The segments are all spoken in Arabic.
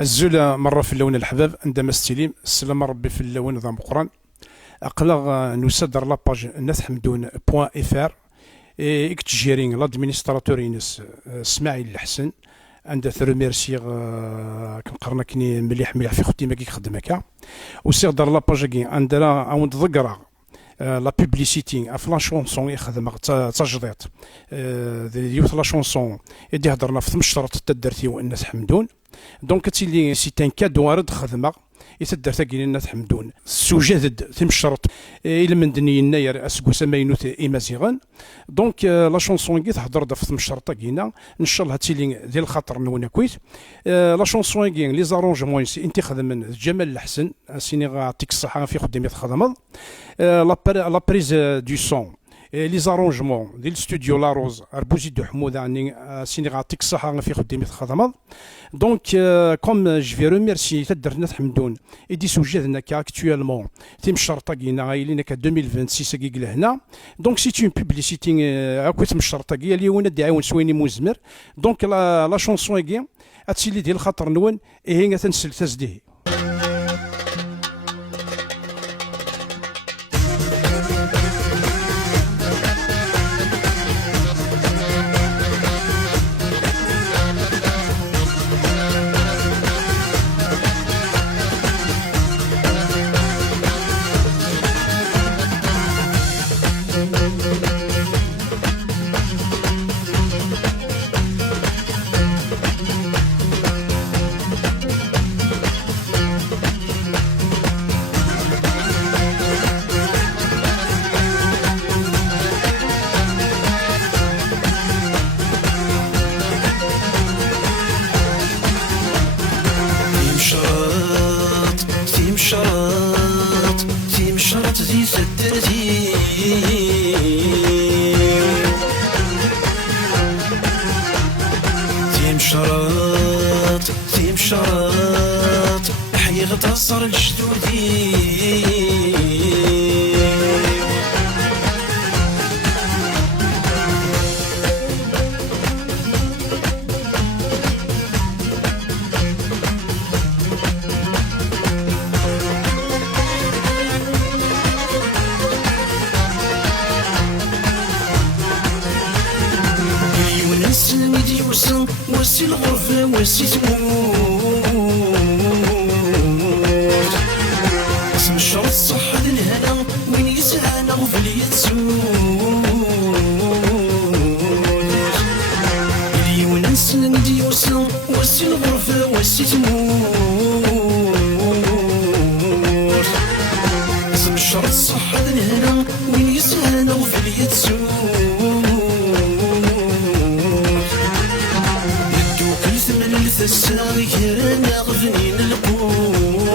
الزولة مرة في اللون الحباب عندما استلم السلام ربي في اللون ذا مقران أقلا نصدر لاباج الناس حمدون بوان إفار اكتجيرين لادمينستراتور ينس اسماعيل الحسن عند ثروميرسي كنقرنا كني مليح مليح في خدمة كي خدمك وسيغدر لاباج كي عندنا عاود ذكرى لا بوبليسيتي في لا شونسون يخدم تجديد يوث لا شونسون يدي هضرنا في ثمشطرة تدرتي والناس حمدون دونك تيلي سي ان كادو وارد خدمه يتدر تاكين الناس حمدون السوجه تمشرط الى من دني يناير اسكو سماينوت ايمازيغان دونك لا شونسون كي تهضر في تمشرط كينا ان شاء الله تيلي ديال الخاطر نونا كويس لا شونسون كي لي زارونجمون انت خدم من جمال الحسن سيني غاتيك الصحه في خدمه خدمه لا بريز دو سون لي زارونجمون ديال ستوديو لا روز ربوزي دو حموده يعني سيني غاتيك الصحه في خدمه خدمه دونك كوم جو في ريميرسي تدرنا حمدون ايدي سوجدنا كاكtuellement تيم الشرطه كينا غايلين ك 2026 كي لهنا دونك سي اون بوبليسيتي اكو تم الشرطه كي اللي هو دعاون سويني مزمر دونك لا شونسون كي اتسيلي ديال الخطر نون هي تنسل تزديه تيمشرط زي سدرتي تيمشرط حي غتصر لجدودي وسي الغرفة وسي تموت اسم الشرط الصحة للهنا وين يسعانا غفل يتسوت اليوم نسن نديوسن وسي الغرفة وسي تموت اسم الشرط الصحة للهنا وين يسعانا غفل يتسوت الساغيرنا غفنين القوت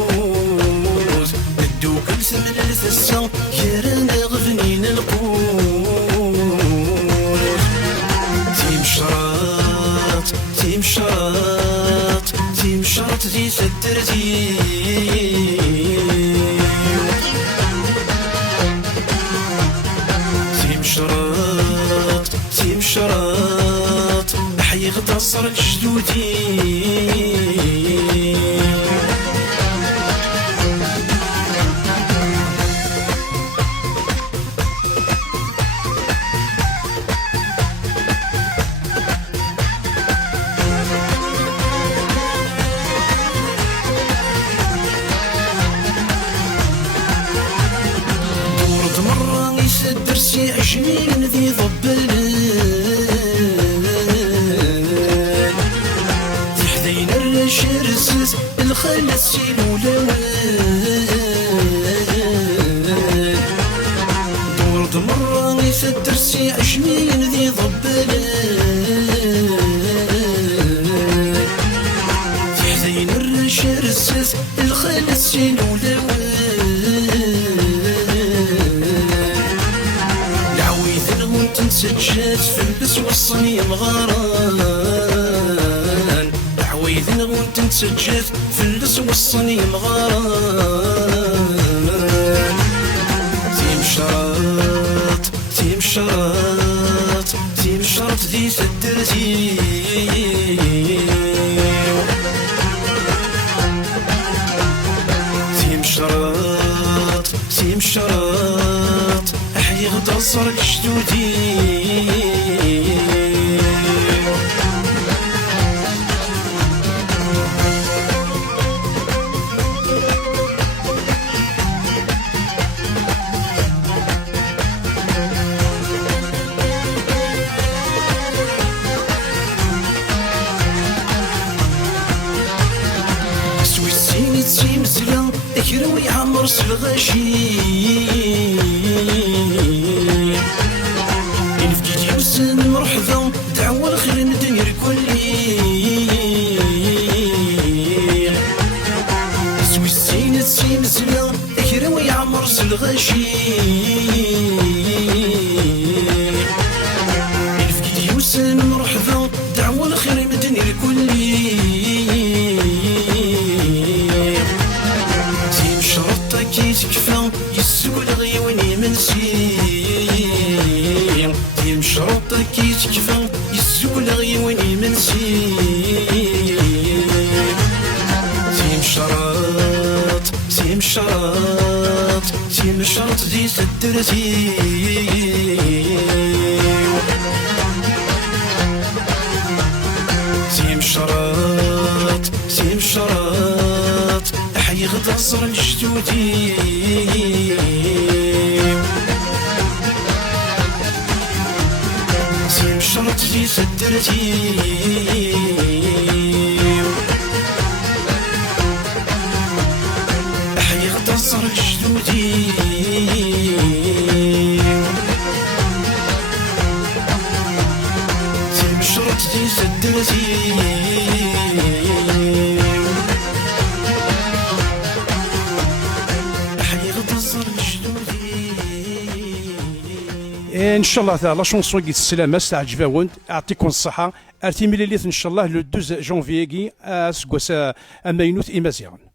بدوك لثمن الثسا يرنا غفنين القوت تيمشرط دي سدرتي تيمشرط حي غتصر لجدودي دورت مرة يسدر سي عجمين ذي ضبل شرسس الخلص شيلولوان دورت مرة يسدر سي عشمين ذي ضبلان في حزين الرشرسس الخلص شيلولوان العويث الغن تنسجات في البس والصنيم غاران عويذ نغون تنسجف في اللس والصنيم غاران تيمشرط دي سدرتي مشرط أحيي غتصر الجدودي تيمزلا ذكر ويعمر سلغاشي نفكي وسن مرحبا دعوة الخير ندير كلي سوي السين تيمزلا ذكر ويعمر سلغاشي نفكي وسن مرحبا دعوة الخير ندير كلي كيتكفى يسول غيوني منسي مشروط كيتكفى يسول غيوني منسي مشروط دي سدرتي مشروط أحيي غتصر الجدودي مشروط دي سدرتي أحيي غتصر الجدودي مشروط دي سدرتي ان شاء الله تعالى شونسون كي السلامه تعجباون يعطيكم الصحه ارتي مليليت ان شاء الله لو 12 جونفيي اسكواس اماينوت امازيغان